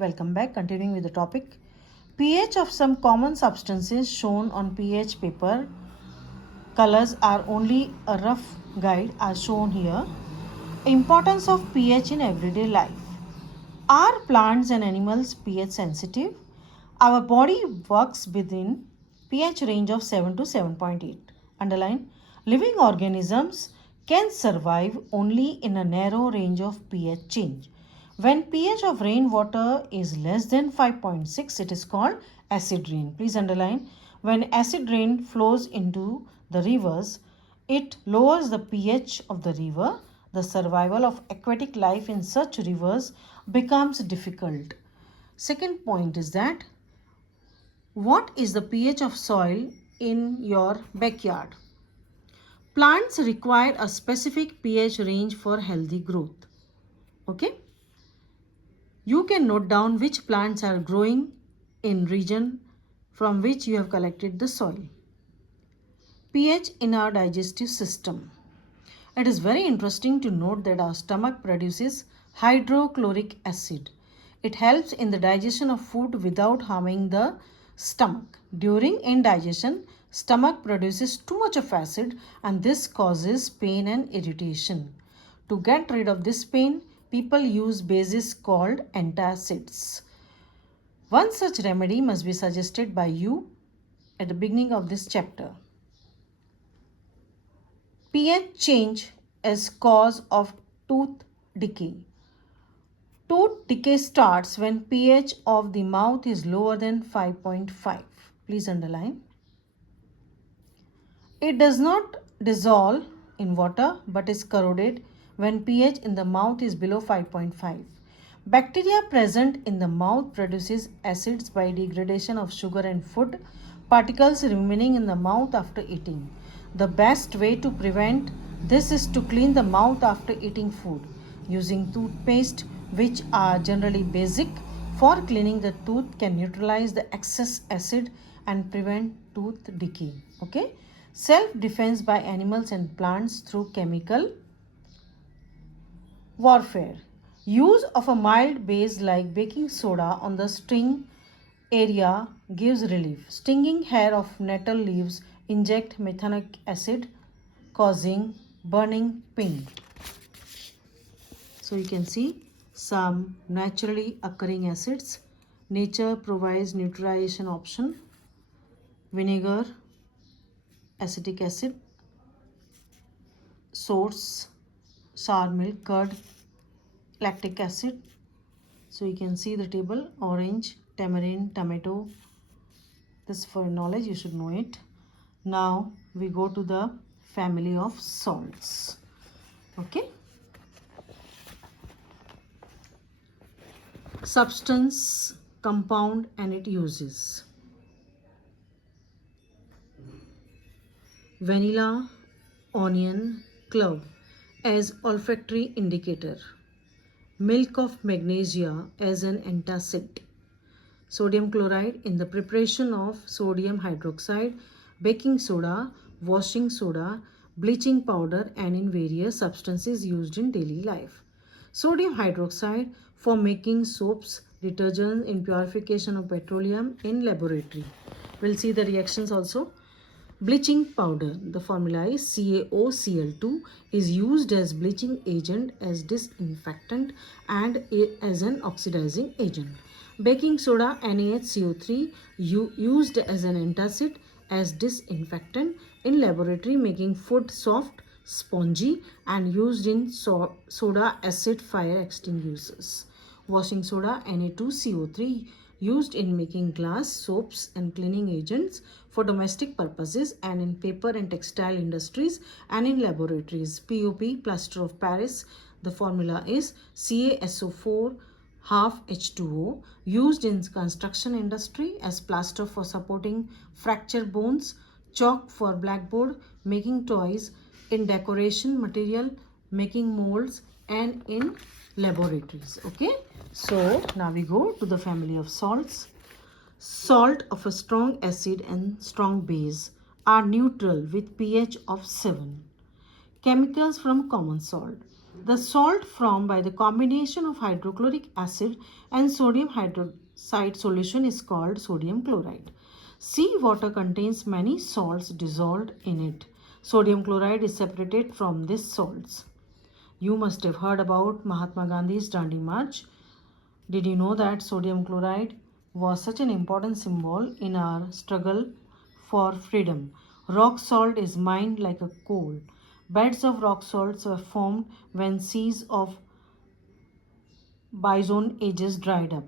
Welcome back. Continuing with the topic. pH of some common substances shown on pH paper. Colors are only a rough guide as shown here. Importance of pH in everyday life. Are plants and animals pH sensitive? Our body works within pH range of 7 to 7.8. Underline, living organisms can survive only in a narrow range of pH change. When pH of rainwater is less than 5.6, it is called acid rain. Please underline, when acid rain flows into the rivers, it lowers the pH of the river. The survival of aquatic life in such rivers becomes difficult. Second point is that what is the pH of soil in your backyard? Plants require a specific pH range for healthy growth. Okay? You can note down which plants are growing in region from which you have collected the soil. pH in our digestive system. It is very interesting to note that our stomach produces hydrochloric acid. It helps in the digestion of food without harming the stomach. During indigestion, stomach produces too much of acid and this causes pain and irritation. To get rid of this pain, people use bases called antacids. One such remedy must be suggested by you at the beginning of this chapter. pH change as cause of tooth decay. Tooth decay starts when pH of the mouth is lower than 5.5. Please underline. It does not dissolve in water but is corroded when pH in the mouth is below 5.5. Bacteria present in the mouth produces acids by degradation of sugar and food particles remaining in the mouth after eating. The best way to prevent this is to clean the mouth after eating food using toothpaste, which are generally basic for cleaning the tooth, can neutralize the excess acid and prevent tooth decay. Okay? Self-defense by animals and plants through chemical warfare. Use of a mild base like baking soda on the sting area gives relief. Stinging hair of nettle leaves inject methanic acid causing burning pain. So you can see some naturally occurring acids. Nature provides neutralization option. Vinegar, acetic acid, source, sour milk, curd, lactic acid. So you can see the table: orange, tamarind, tomato. This for knowledge, you should know it. Now we go to the family of salts. Okay. Substance, compound and its uses. Vanilla, onion, clove as olfactory indicator. Milk of magnesia as an antacid. Sodium chloride in the preparation of sodium hydroxide, baking soda, washing soda, bleaching powder and in various substances used in daily life. Sodium hydroxide for making soaps, detergents, in purification of petroleum in laboratory. We'll see the reactions also. Bleaching powder, the formula is CaOCl2, is used as bleaching agent, as disinfectant and as an oxidizing agent. Baking soda, NaHCO3, used as an antacid, as disinfectant in laboratory, making food soft, spongy and used in soda acid fire extinguishers. Washing soda, Na2CO3, used in making glass, soaps and cleaning agents for domestic purposes and in paper and textile industries and in laboratories. POP, plaster of Paris, the formula is CaSO4 half H2O, used in construction industry as plaster for supporting fractured bones, chalk for blackboard, making toys, in decoration material, making molds and in laboratories. Okay, so now we go to the family of salts. Salt of a strong acid and strong base are neutral with pH of 7. Chemicals from common salt. The salt formed by the combination of hydrochloric acid and sodium hydroxide solution is called sodium chloride. Sea water contains many salts dissolved in it. Sodium chloride is separated from these salts. You must have heard about Mahatma Gandhi's Dandi March. Did you know that sodium chloride was such an important symbol in our struggle for freedom? Rock salt is mined like a coal. Beds of rock salts were formed when seas of Bison ages dried up.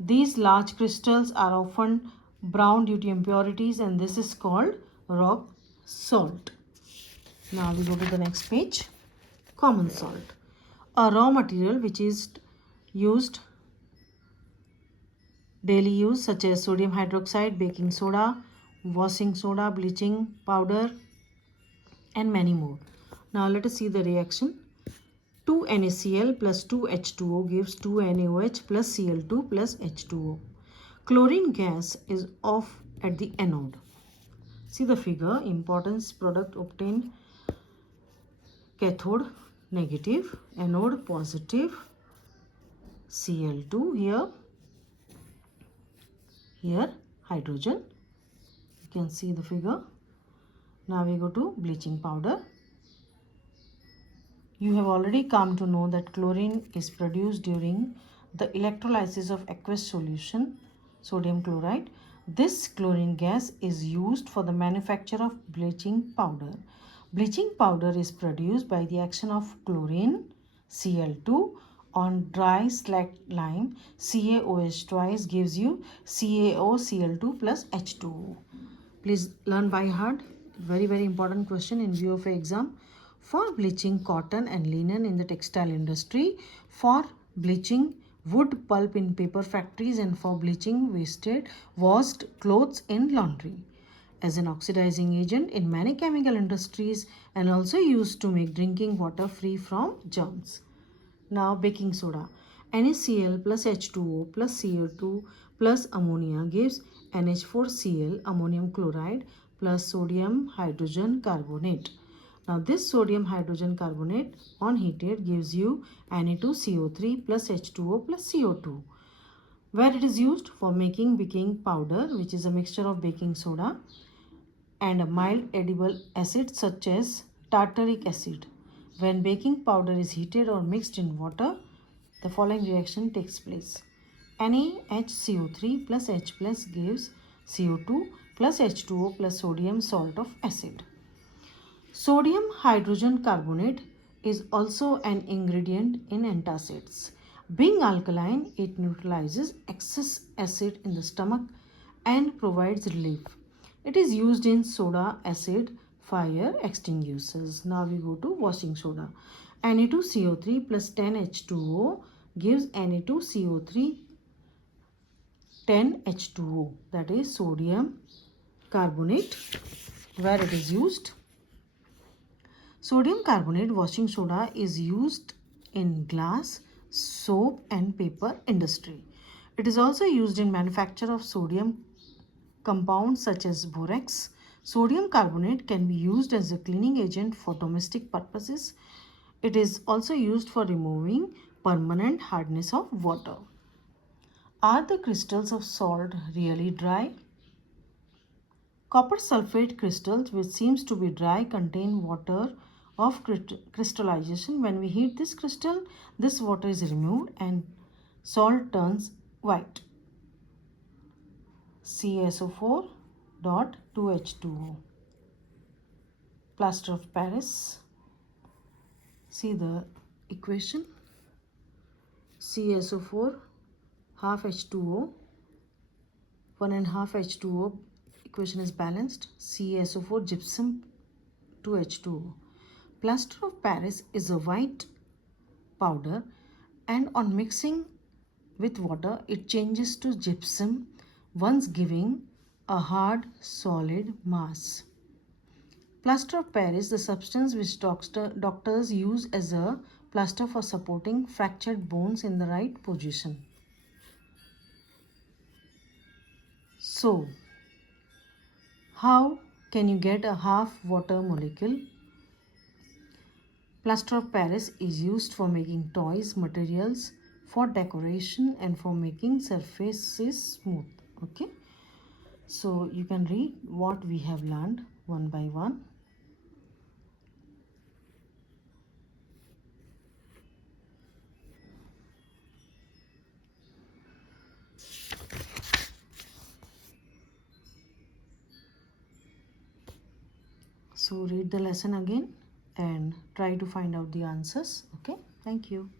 These large crystals are often brown due to impurities, and this is called rock salt. Now we go to the next page. Common salt. A raw material which is used daily use such as sodium hydroxide, baking soda, washing soda, bleaching powder, and many more. Now let us see the reaction. 2 NaCl plus 2 H2O gives 2 NaOH plus Cl2 plus H2O. Chlorine gas is off at the anode. See the figure. Importance product obtained. Cathode negative, anode positive, Cl2 here hydrogen. You can see the figure. Now we go to bleaching powder. You have already come to know that chlorine is produced during the electrolysis of aqueous solution, sodium chloride. This chlorine gas is used for the manufacture of bleaching powder. Bleaching powder is produced by the action of chlorine, Cl2, on dry slacked lime. CaOH twice gives you CaOCl2 plus H2O. Please learn by heart. Very important question in view of exam. For bleaching cotton and linen in the textile industry, for bleaching wood pulp in paper factories, and for bleaching washed clothes in laundry. As an oxidizing agent in many chemical industries, and also used to make drinking water free from germs. Now baking soda. NaCl plus H2O plus Cl2 plus ammonia gives NH4Cl, ammonium chloride, plus sodium hydrogen carbonate. Now this sodium hydrogen carbonate on heated gives you Na2CO3 plus H2O plus CO2. Where it is used? For making baking powder, which is a mixture of baking soda and a mild edible acid such as tartaric acid. When baking powder is heated or mixed in water, the following reaction takes place. NaHCO3 plus H plus gives CO2 plus H2O plus sodium salt of acid. Sodium hydrogen carbonate is also an ingredient in antacids. Being alkaline, it neutralizes excess acid in the stomach and provides relief. It is used in soda acid fire extinguishers. Now we go to washing soda. Na2CO3 plus 10H2O gives Na2CO3 10H2O, that is sodium carbonate. Where it is used? Sodium carbonate washing soda is used in glass, soap and paper industry. It is also used in manufacture of sodium compounds such as borax. Sodium carbonate can be used as a cleaning agent for domestic purposes. It is also used for removing permanent hardness of water. Are the crystals of salt really dry? Copper sulfate crystals, which seems to be dry, contain water of crystallization. When we heat this crystal, this water is removed and salt turns white. CaSO4 dot 2H2O. Plaster of Paris. See the equation. CaSO4 half H2O, 1.5 H2O. Equation is balanced. CaSO4 gypsum 2H2O. Plaster of Paris is a white powder, and on mixing with water it changes to gypsum, once giving a hard solid mass. Plaster of Paris, the substance which doctors use as a plaster for supporting fractured bones in the right position. So, how can you get a half water molecule? Plaster of Paris is used for making toys, materials for decoration, and for making surfaces smooth. Okay, so you can read what we have learned one by one. So read the lesson again and try to find out the answers. Okay, thank you.